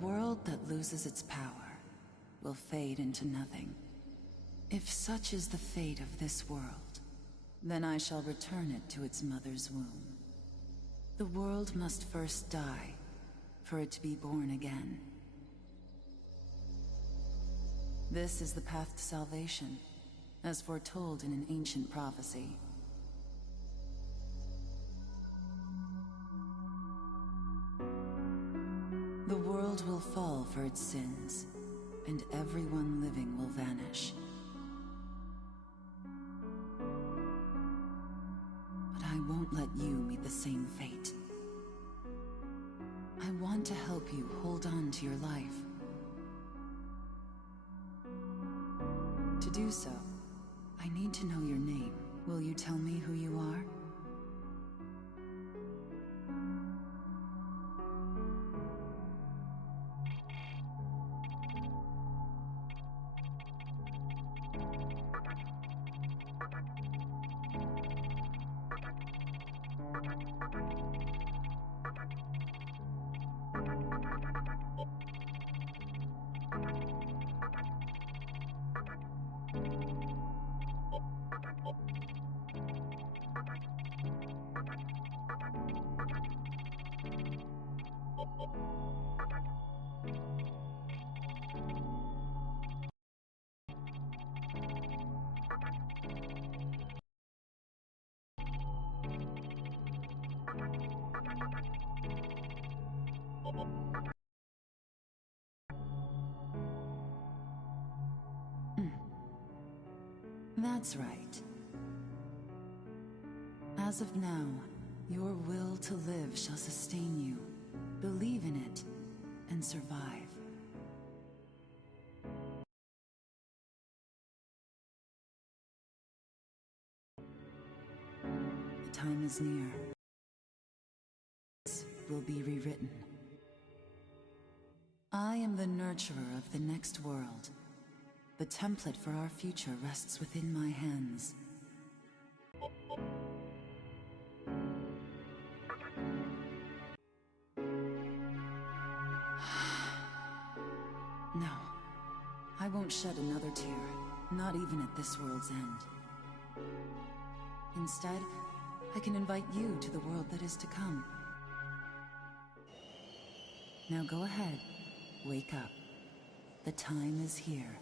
world that loses its power will fade into nothing. If such is the fate of this world, then I shall return it to its mother's womb. The world must first die, for it to be born again. This is the path to salvation, as foretold in an ancient prophecy. The world will fall for its sins, and everyone living will vanish. But I won't let you meet the same fate. I want to help you hold on to your life. To do so, I need to know your name. Will you tell me who you are? That's right. As of now, your will to live shall sustain you. Believe in it, and survive. The time is near. This will be rewritten. I am the nurturer of the next world. The template for our future rests within my hands. No, I won't shed another tear, not even at this world's end. Instead, I can invite you to the world that is to come. Now go ahead, wake up. The time is here.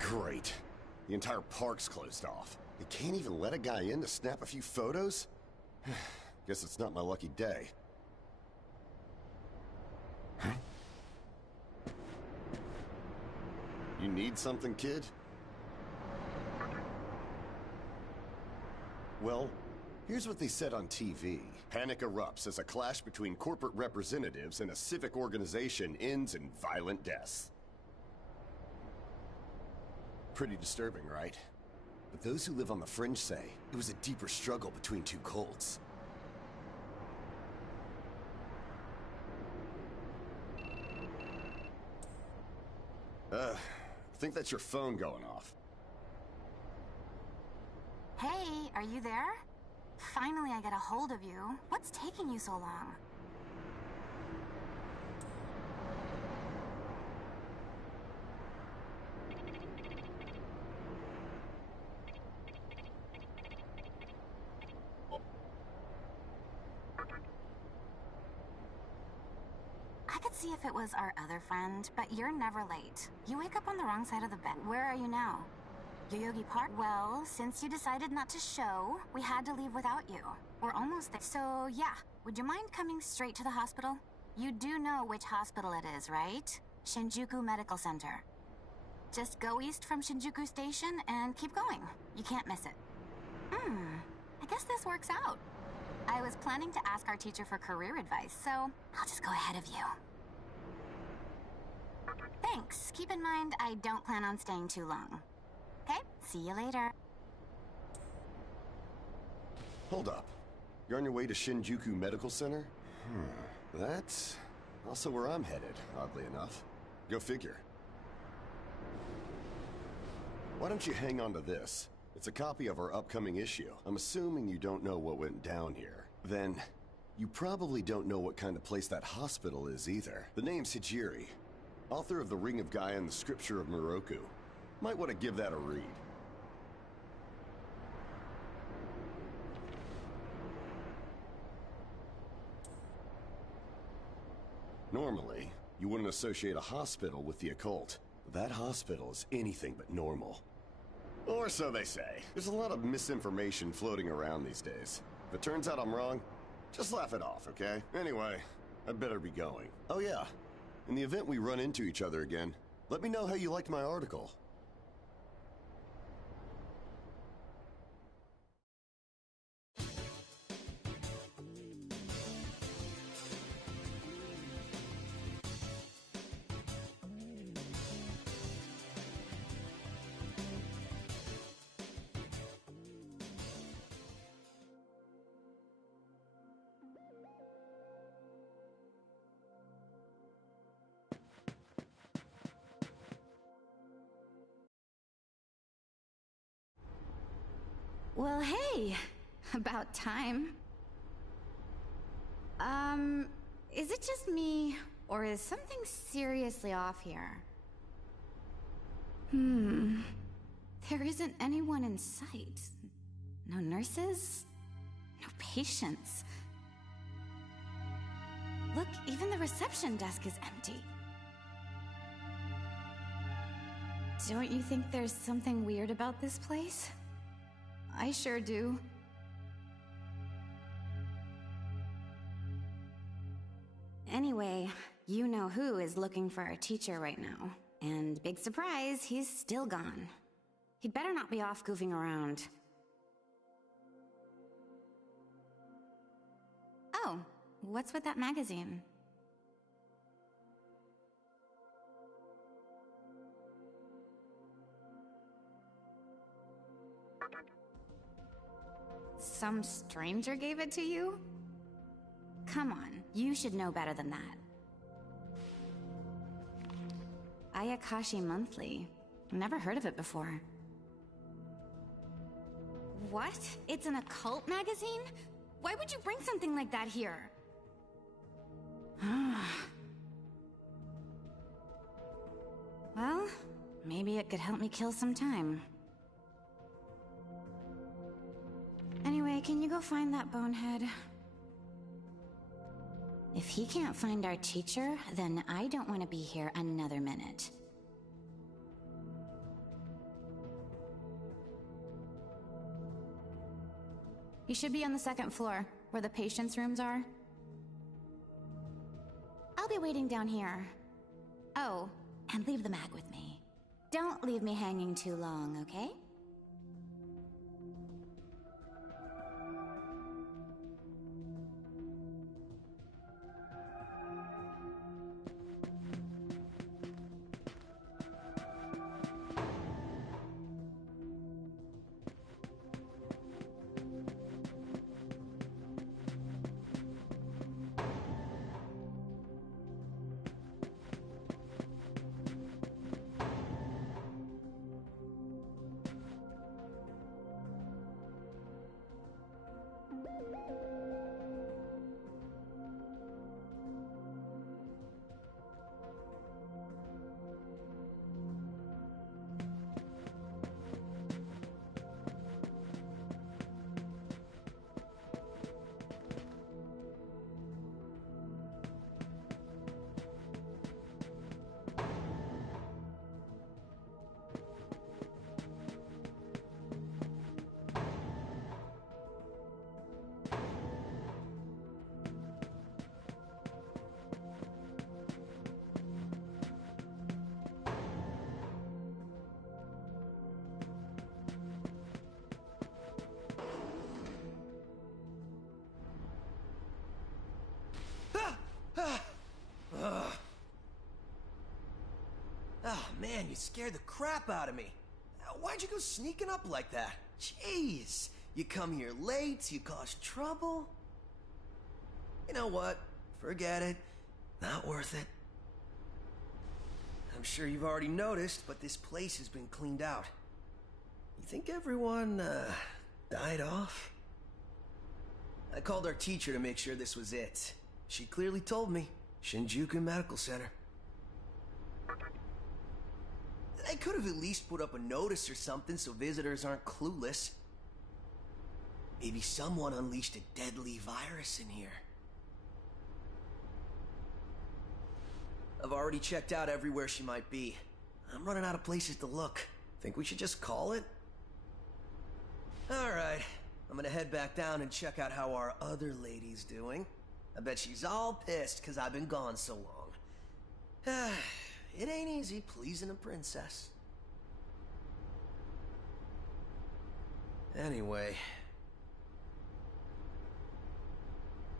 Great. The entire park's closed off. They can't even let a guy in to snap a few photos? Guess it's not my lucky day. Huh? You need something, kid? Well, here's what they said on TV. Panic erupts as a clash between corporate representatives and a civic organization ends in violent deaths. Pretty disturbing, right? But those who live on the fringe say it was a deeper struggle between two cults. I think that's your phone going off. Hey, are you there? Finally I get a hold of you. What's taking you so long? I could see if it was our other friend, but you're never late. You wake up on the wrong side of the bed. Where are you now? Yoyogi Park? Well, since you decided not to show, we had to leave without you. We're almost there. So, yeah. Would you mind coming straight to the hospital? You do know which hospital it is, right? Shinjuku Medical Center. Just go east from Shinjuku Station and keep going. You can't miss it. I guess this works out. I was planning to ask our teacher for career advice, so I'll just go ahead of you. Thanks. Keep in mind, I don't plan on staying too long. Okay, see you later. Hold up. You're on your way to Shinjuku Medical Center? That's also where I'm headed, oddly enough. Go figure. Why don't you hang on to this? It's a copy of our upcoming issue. I'm assuming you don't know what went down here. Then, you probably don't know what kind of place that hospital is either. The name's Hijiri, author of The Ring of Gaia and the Scripture of Moroku. Might want to give that a read. Normally, you wouldn't associate a hospital with the occult. That hospital is anything but normal. Or so they say. There's a lot of misinformation floating around these days. If it turns out I'm wrong, just laugh it off, okay? Anyway, I'd better be going. Oh yeah, in the event we run into each other again, let me know how you liked my article. Well, hey, about time. Is it just me, or is something seriously off here? There isn't anyone in sight. No nurses, no patients. Look, even the reception desk is empty. Don't you think there's something weird about this place? I sure do. Anyway, you know who is looking for our teacher right now. And big surprise, he's still gone. He'd better not be off goofing around. Oh, what's with that magazine? Some stranger gave it to you? Come on, you should know better than that. Ayakashi Monthly. Never heard of it before. What? It's an occult magazine? Why would you bring something like that here? Well, maybe it could help me kill some time. Anyway, can you go find that bonehead? If he can't find our teacher, then I don't want to be here another minute. You should be on the second floor, where the patients' rooms are. I'll be waiting down here. Oh, and leave the mag with me. Don't leave me hanging too long, okay? Oh man, you scared the crap out of me. Why'd you go sneaking up like that? Jeez, you come here late, you cause trouble. You know what? Forget it. Not worth it. I'm sure you've already noticed, but this place has been cleaned out. You think everyone, died off? I called our teacher to make sure this was it. She clearly told me. Shinjuku Medical Center. They could have at least put up a notice or something so visitors aren't clueless. Maybe someone unleashed a deadly virus in here. I've already checked out everywhere she might be. I'm running out of places to look. Think we should just call it? Alright, I'm gonna head back down and check out how our other lady's doing. I bet she's all pissed because I've been gone so long. It ain't easy pleasing a princess. Anyway,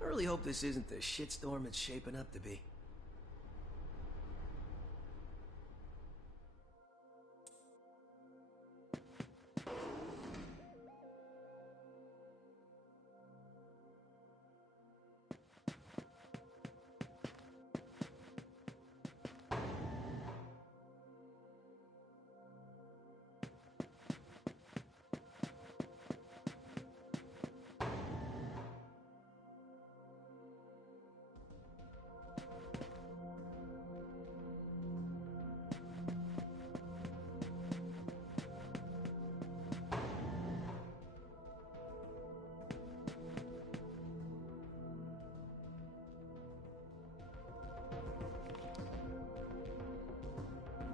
I really hope this isn't the shitstorm it's shaping up to be.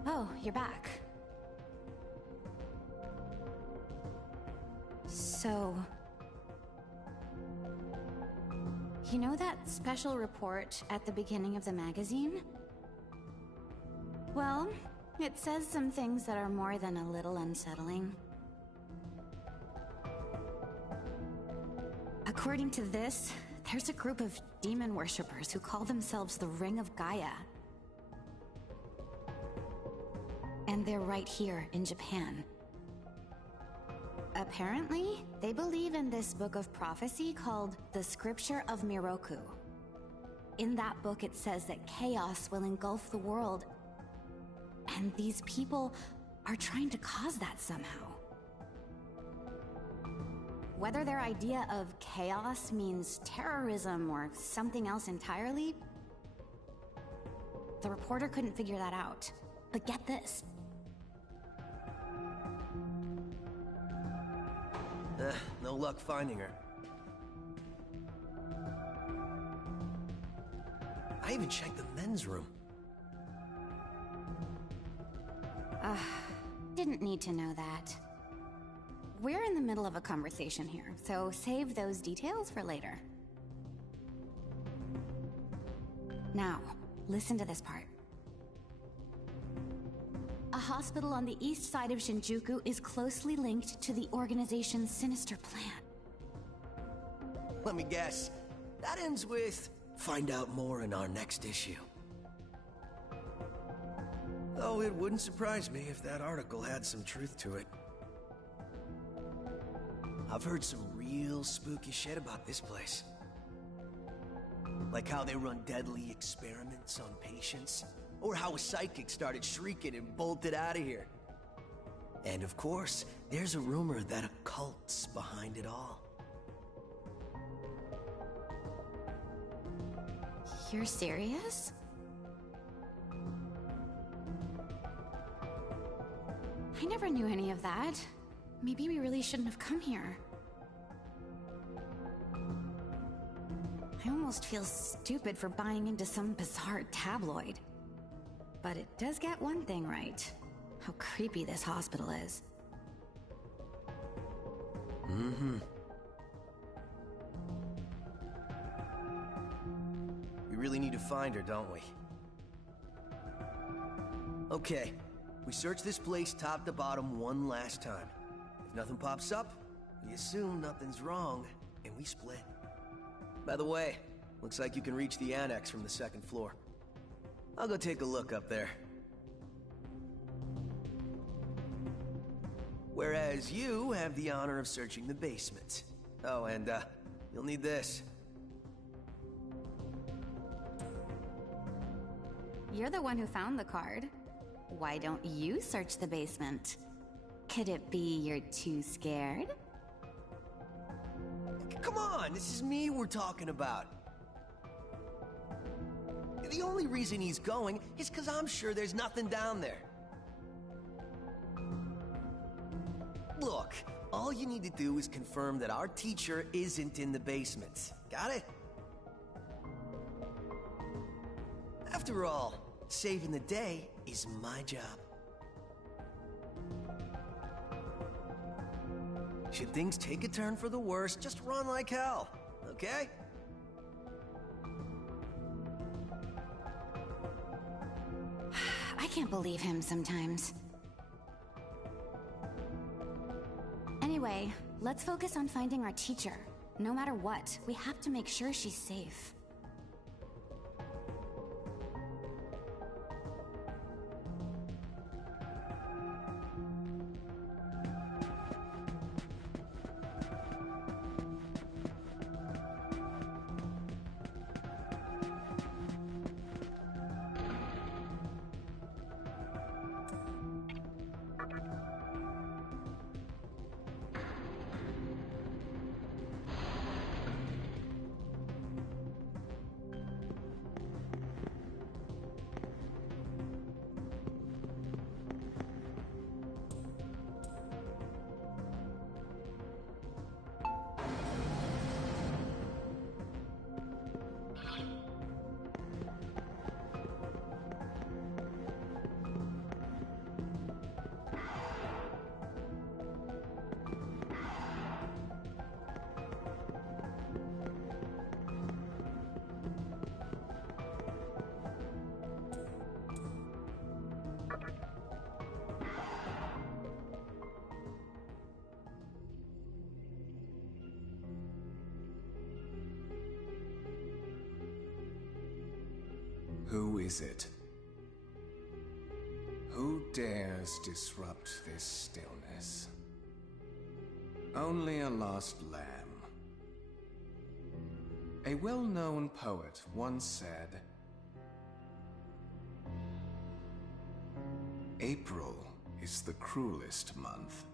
Oh, you're back. So... You know that special report at the beginning of the magazine? Well, it says some things that are more than a little unsettling. According to this, there's a group of demon worshippers who call themselves the Ring of Gaia. And they're right here in Japan. Apparently, they believe in this book of prophecy called the Scripture of Miroku. In that book it says that chaos will engulf the world, and these people are trying to cause that somehow. Whether their idea of chaos means terrorism or something else entirely, the reporter couldn't figure that out. But get this. No luck finding her. I even checked the men's room. Didn't need to know that. we're in the middle of a conversation here, so save those details for later. Now, listen to this part. A hospital on the east side of Shinjuku is closely linked to the organization's sinister plan. Let me guess. That ends with, find out more in our next issue. Though it wouldn't surprise me if that article had some truth to it. I've heard some real spooky shit about this place. Like how they run deadly experiments on patients, or how a psychic started shrieking and bolted out of here. And of course, there's a rumor that a cult's behind it all. You're serious? I never knew any of that. Maybe we really shouldn't have come here. I almost feel stupid for buying into some bizarre tabloid. But it does get one thing right. How creepy this hospital is. Mm-hmm. We really need to find her, don't we? Okay, we search this place top to bottom one last time. If nothing pops up, we assume nothing's wrong, and we split. By the way, looks like you can reach the annex from the second floor. I'll go take a look up there. Whereas you have the honor of searching the basement. Oh, and you'll need this. You're the one who found the card. Why don't you search the basement? Could it be you're too scared? Come on, this is me we're talking about. The only reason he's going is because I'm sure there's nothing down there. Look, all you need to do is confirm that our teacher isn't in the basement. Got it? After all, saving the day is my job. Should things take a turn for the worse, just run like hell, okay? I can't believe him sometimes. Anyway, let's focus on finding our teacher. No matter what, we have to make sure she's safe. Who is it? Who dares disrupt this stillness? Only a lost lamb. A well-known poet once said, "April is the cruelest month."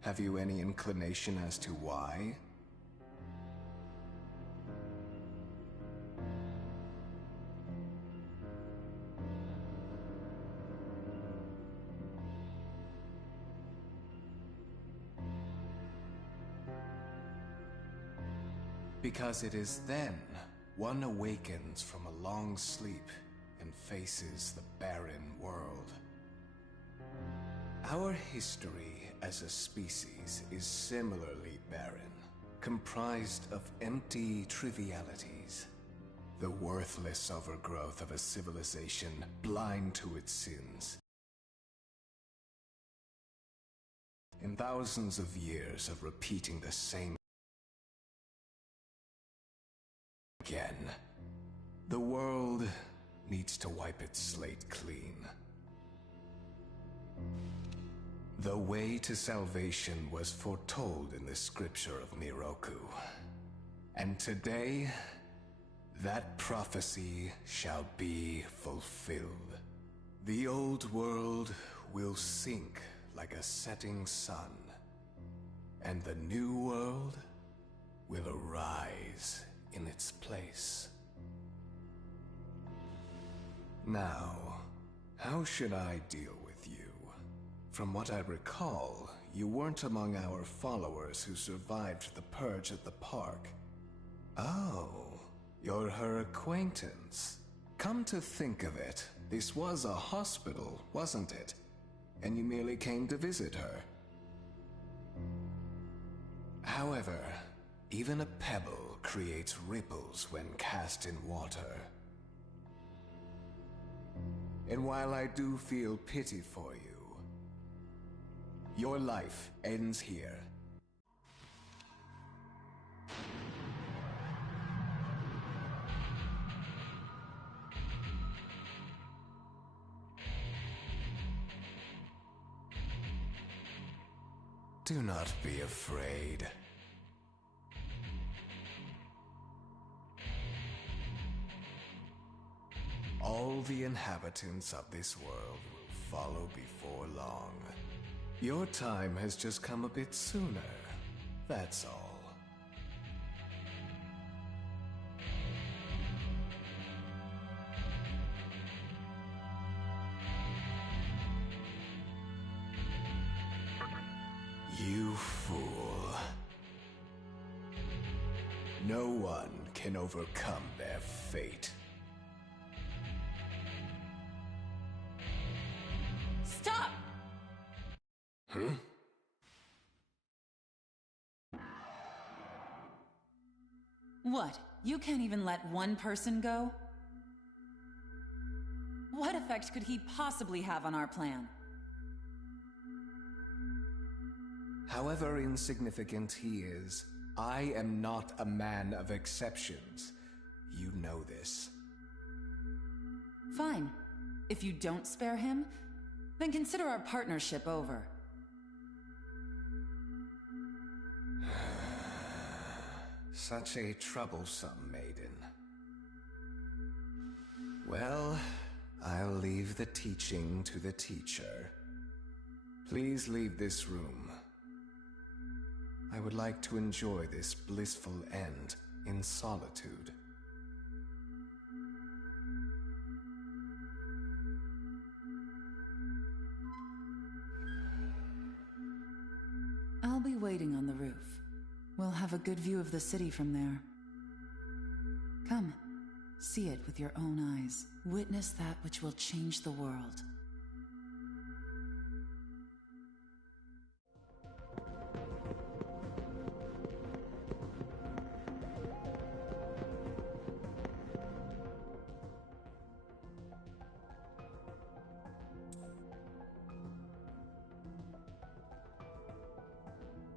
Have you any inclination as to why? Because it is then one awakens from a long sleep and faces the barren world. Our history as a species is similarly barren, comprised of empty trivialities. The worthless overgrowth of a civilization blind to its sins. In thousands of years of repeating the same again, the world needs to wipe its slate clean. The way to salvation was foretold in the scripture of Miroku. And today, that prophecy shall be fulfilled. The old world will sink like a setting sun, and the new world will arise in its place. Now, how should I deal with you? From what I recall, you weren't among our followers who survived the purge at the park. Oh, you're her acquaintance. Come to think of it, this was a hospital, wasn't it? And you merely came to visit her. However, even a pebble creates ripples when cast in water. And while I do feel pity for you, your life ends here. Do not be afraid. All the inhabitants of this world will follow before long. Your time has just come a bit sooner, that's all. You fool. No one can overcome their fate. Stop! What? You can't even let one person go? What effect could he possibly have on our plan? However insignificant he is, I am not a man of exceptions. You know this. Fine. If you don't spare him, then consider our partnership over. Such a troublesome maiden. Well, I'll leave the teaching to the teacher. Please leave this room. I would like to enjoy this blissful end in solitude. I'll be waiting on the roof. We'll have a good view of the city from there. Come, see it with your own eyes. Witness that which will change the world.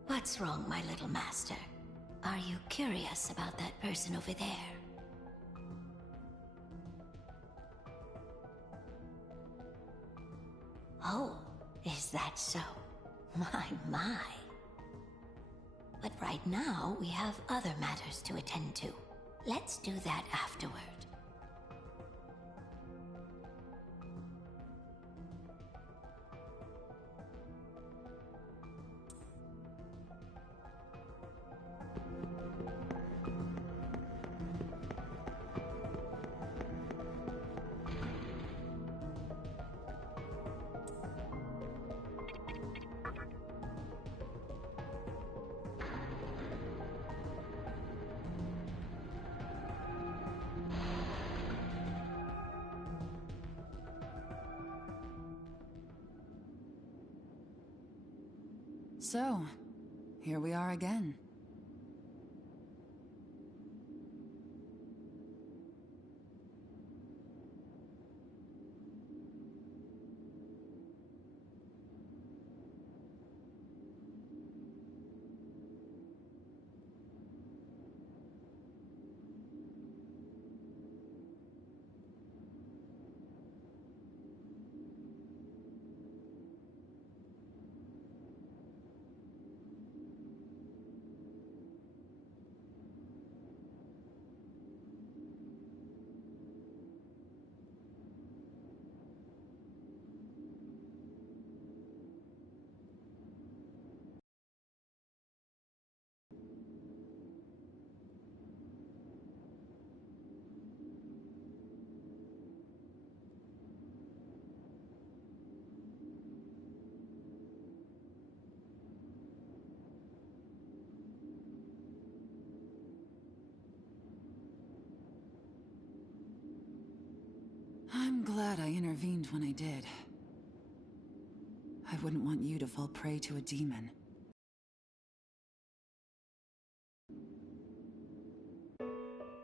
What's wrong, my little master? Are you curious about that person over there? Oh, is that so? My. But right now, we have other matters to attend to. Let's do that afterward. So, here we are again. I'm glad I intervened when I did. I wouldn't want you to fall prey to a demon.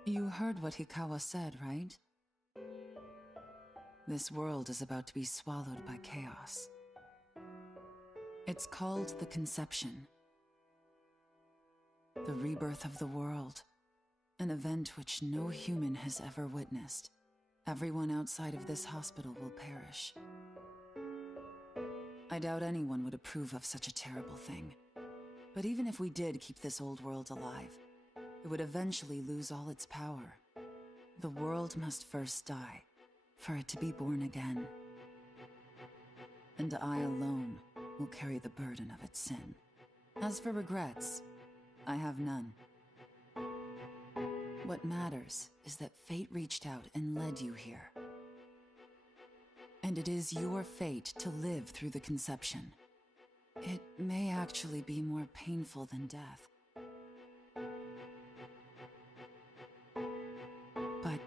You heard what Hikawa said, right? This world is about to be swallowed by chaos. It's called the Conception. The rebirth of the world. An event which no human has ever witnessed. Everyone outside of this hospital will perish. I doubt anyone would approve of such a terrible thing. But even if we did keep this old world alive, it would eventually lose all its power. The world must first die, for it to be born again. And I alone will carry the burden of its sin. As for regrets, I have none. What matters is that fate reached out and led you here. And it is your fate to live through the Conception. It may actually be more painful than death. But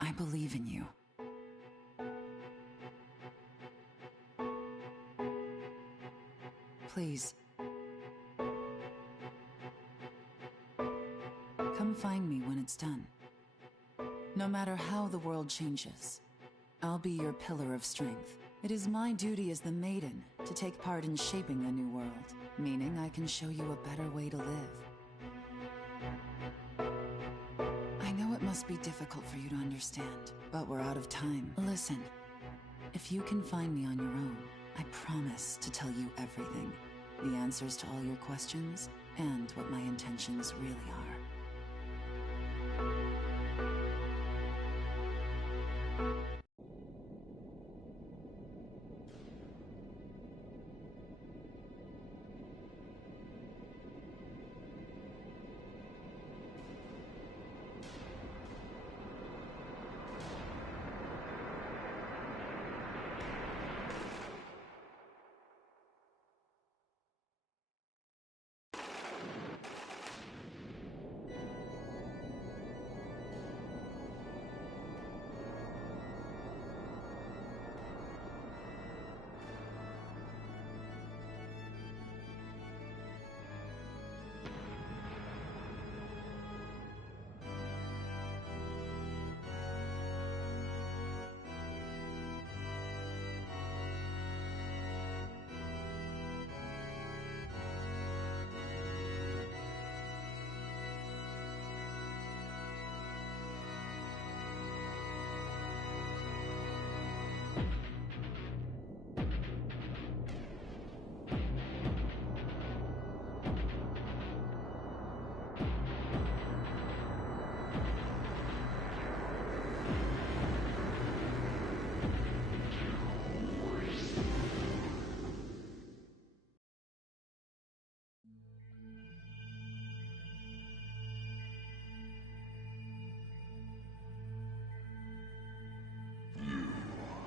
I believe in you. Please. Come find me when it's done. No matter how the world changes, I'll be your pillar of strength. It is my duty as the Maiden to take part in shaping a new world, meaning I can show you a better way to live. I know it must be difficult for you to understand, but we're out of time. Listen, if you can find me on your own, I promise to tell you everything. The answers to all your questions, and what my intentions really are.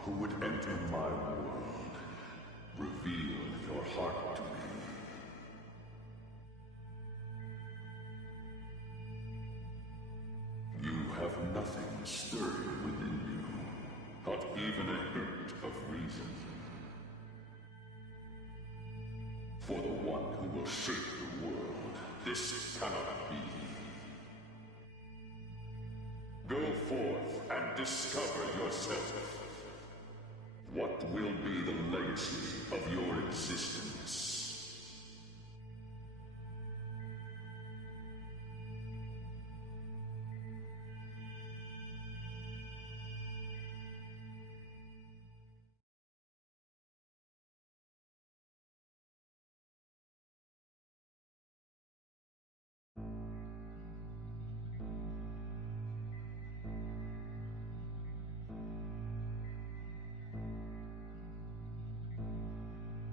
Who would enter my world, reveal your heart to me. You have nothing stirring within you, not even a hint of reason. For the one who will shape the world, this cannot be. Go forth and discover yourself. What will be the legacy of your existence?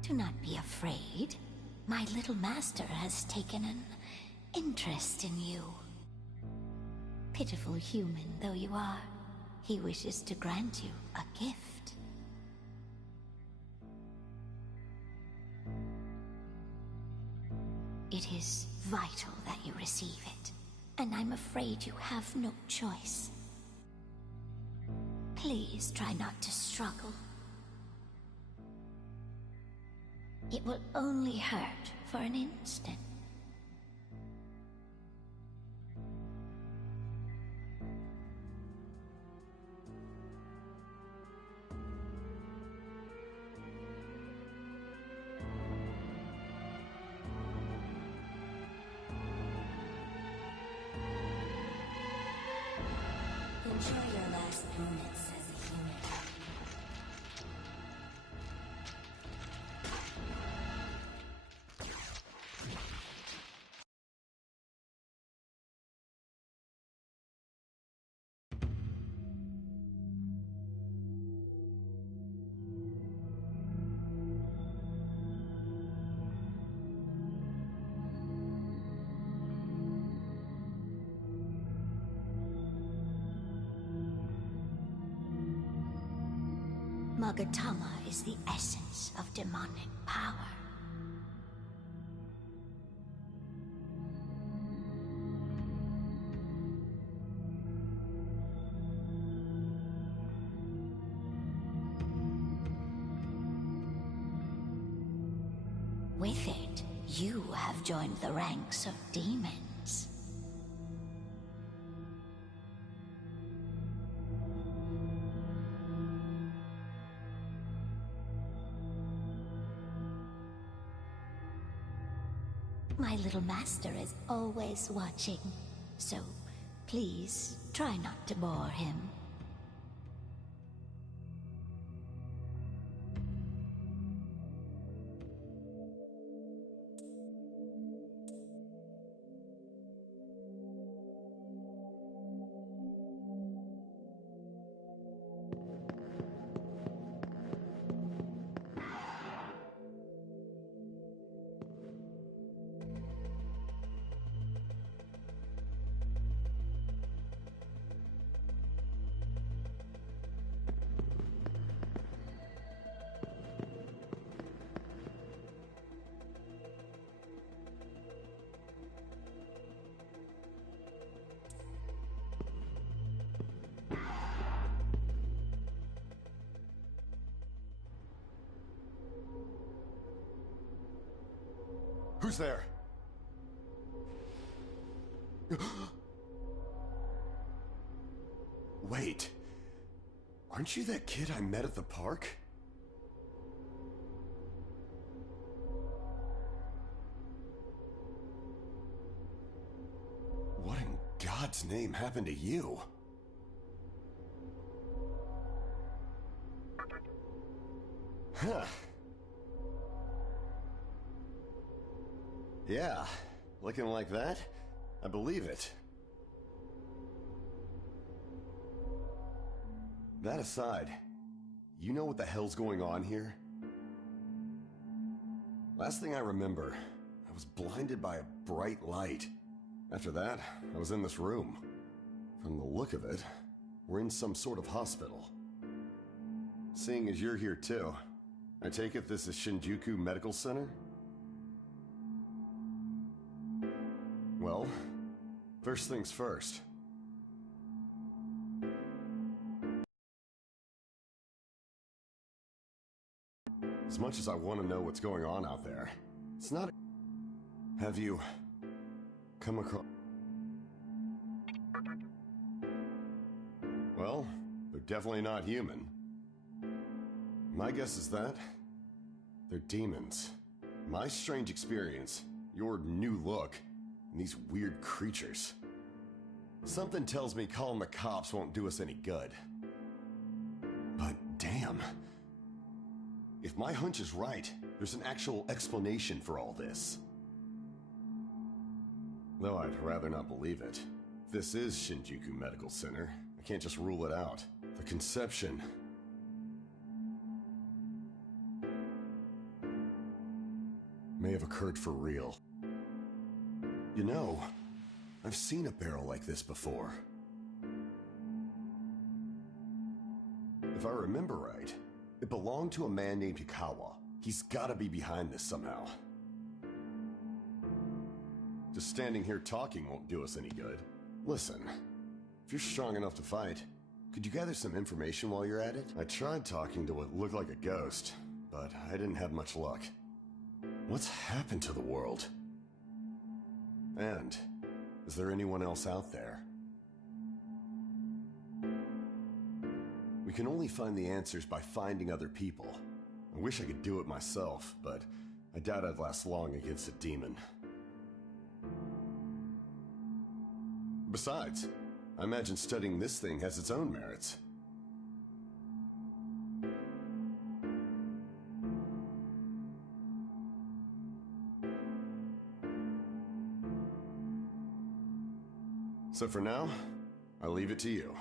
Do not be afraid. My little master has taken an interest in you. Pitiful human though you are, he wishes to grant you a gift. It is vital that you receive it, and I'm afraid you have no choice. Please try not to struggle. It will only hurt for an instant. Enjoy your last moments as a human. Magatama is the essence of demonic power. With it, you have joined the ranks of demons. My little master is always watching, so please try not to bore him. Who's there? Wait. Aren't you that kid I met at the park? What in God's name happened to you? Huh. Yeah, looking like that? I believe it. That aside, you know what the hell's going on here? Last thing I remember, I was blinded by a bright light. After that, I was in this room. From the look of it, we're in some sort of hospital. Seeing as you're here too, I take it this is Shinjuku Medical Center? Well, first things first. As much as I want to know what's going on out there, It's not... Have you come across... Well, they're definitely not human. My guess is that they're demons. My strange experience, your new look, and these weird creatures. Something tells me calling the cops won't do us any good. But damn. If my hunch is right, there's an actual explanation for all this. Though I'd rather not believe it. If this is Shinjuku Medical Center, I can't just rule it out. The conception... may have occurred for real. You know, I've seen a barrel like this before. If I remember right, it belonged to a man named Yukawa. He's gotta be behind this somehow. Just standing here talking won't do us any good. Listen, if you're strong enough to fight, could you gather some information while you're at it? I tried talking to what looked like a ghost, but I didn't have much luck. What's happened to the world? And is there anyone else out there? We can only find the answers by finding other people. I wish I could do it myself, but I doubt I'd last long against a demon. Besides, I imagine studying this thing has its own merits. So for now, I'll leave it to you.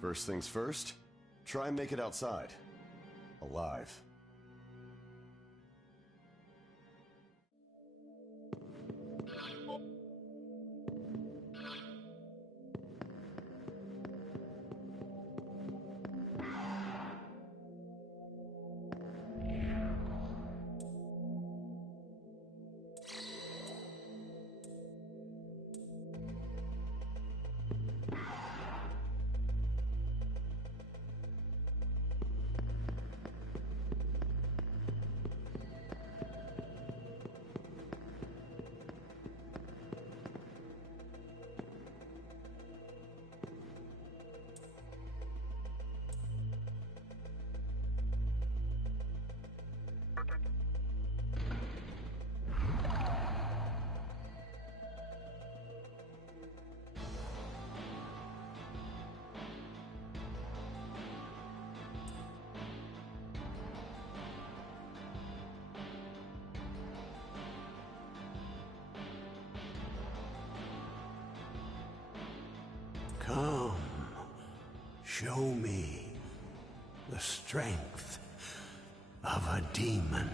First things first, try and make it outside. Alive. Come, show me the strength of a demon.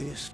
This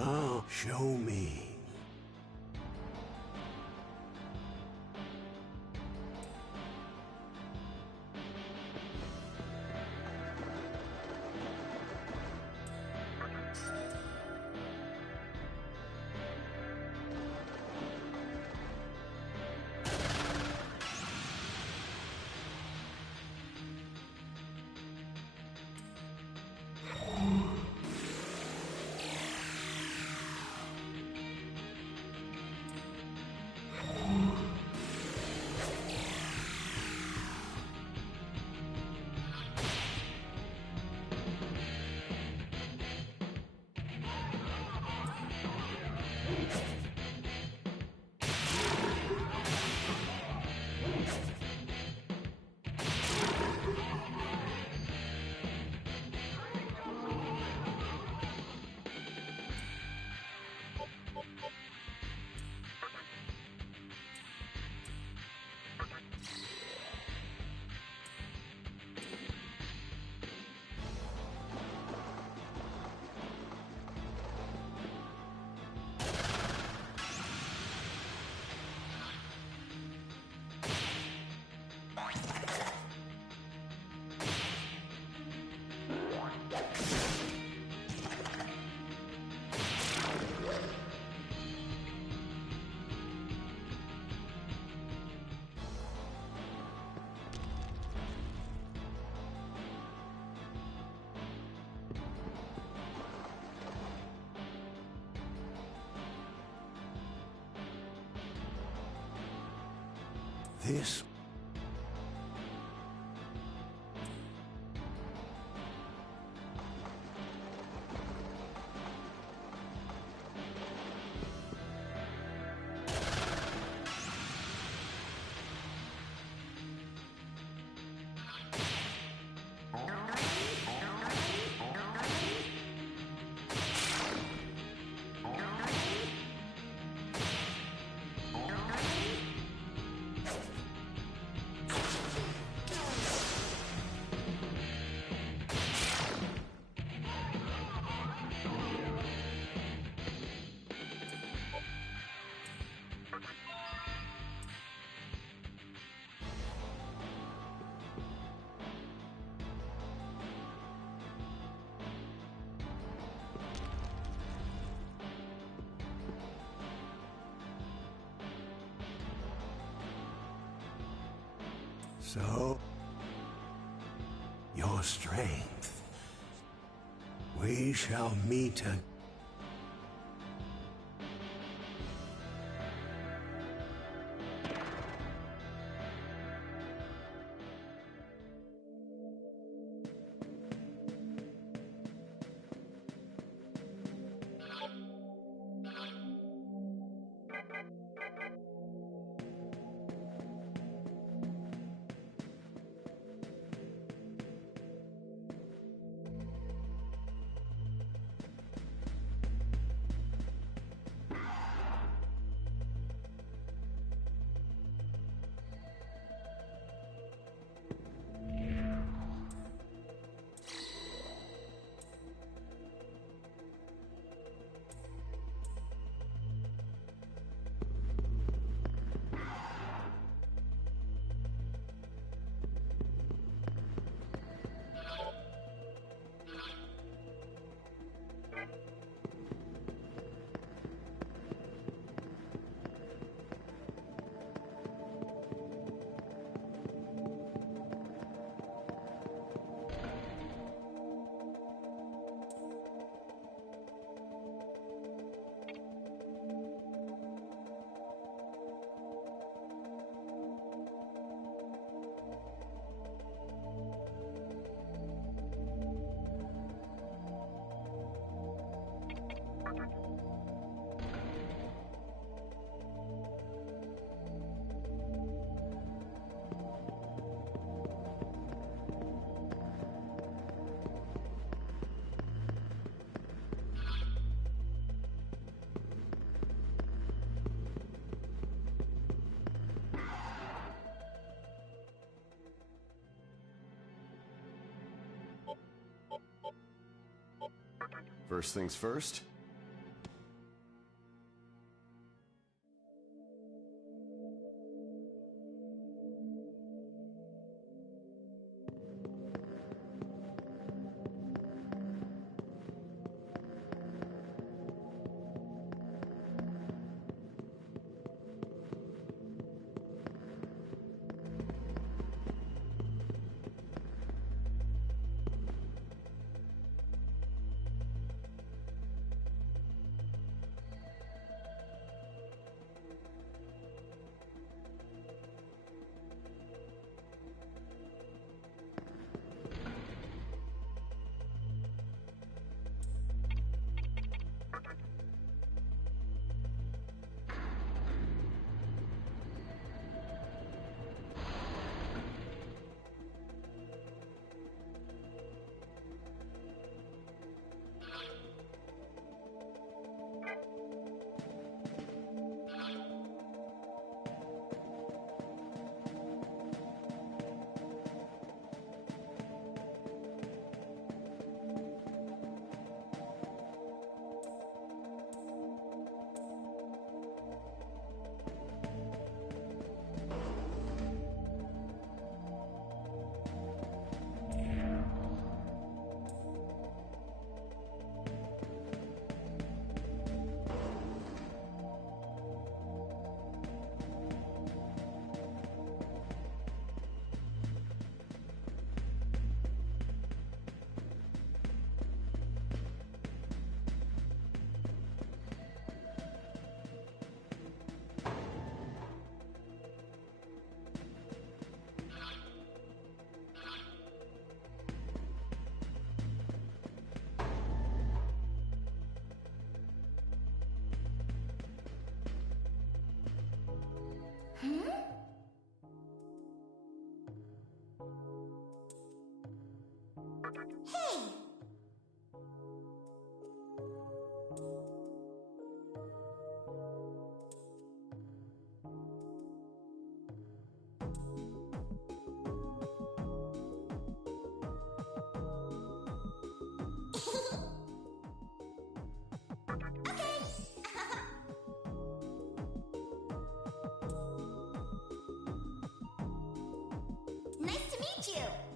come, show me. This... So, your strength. We shall meet again. First things first. kill.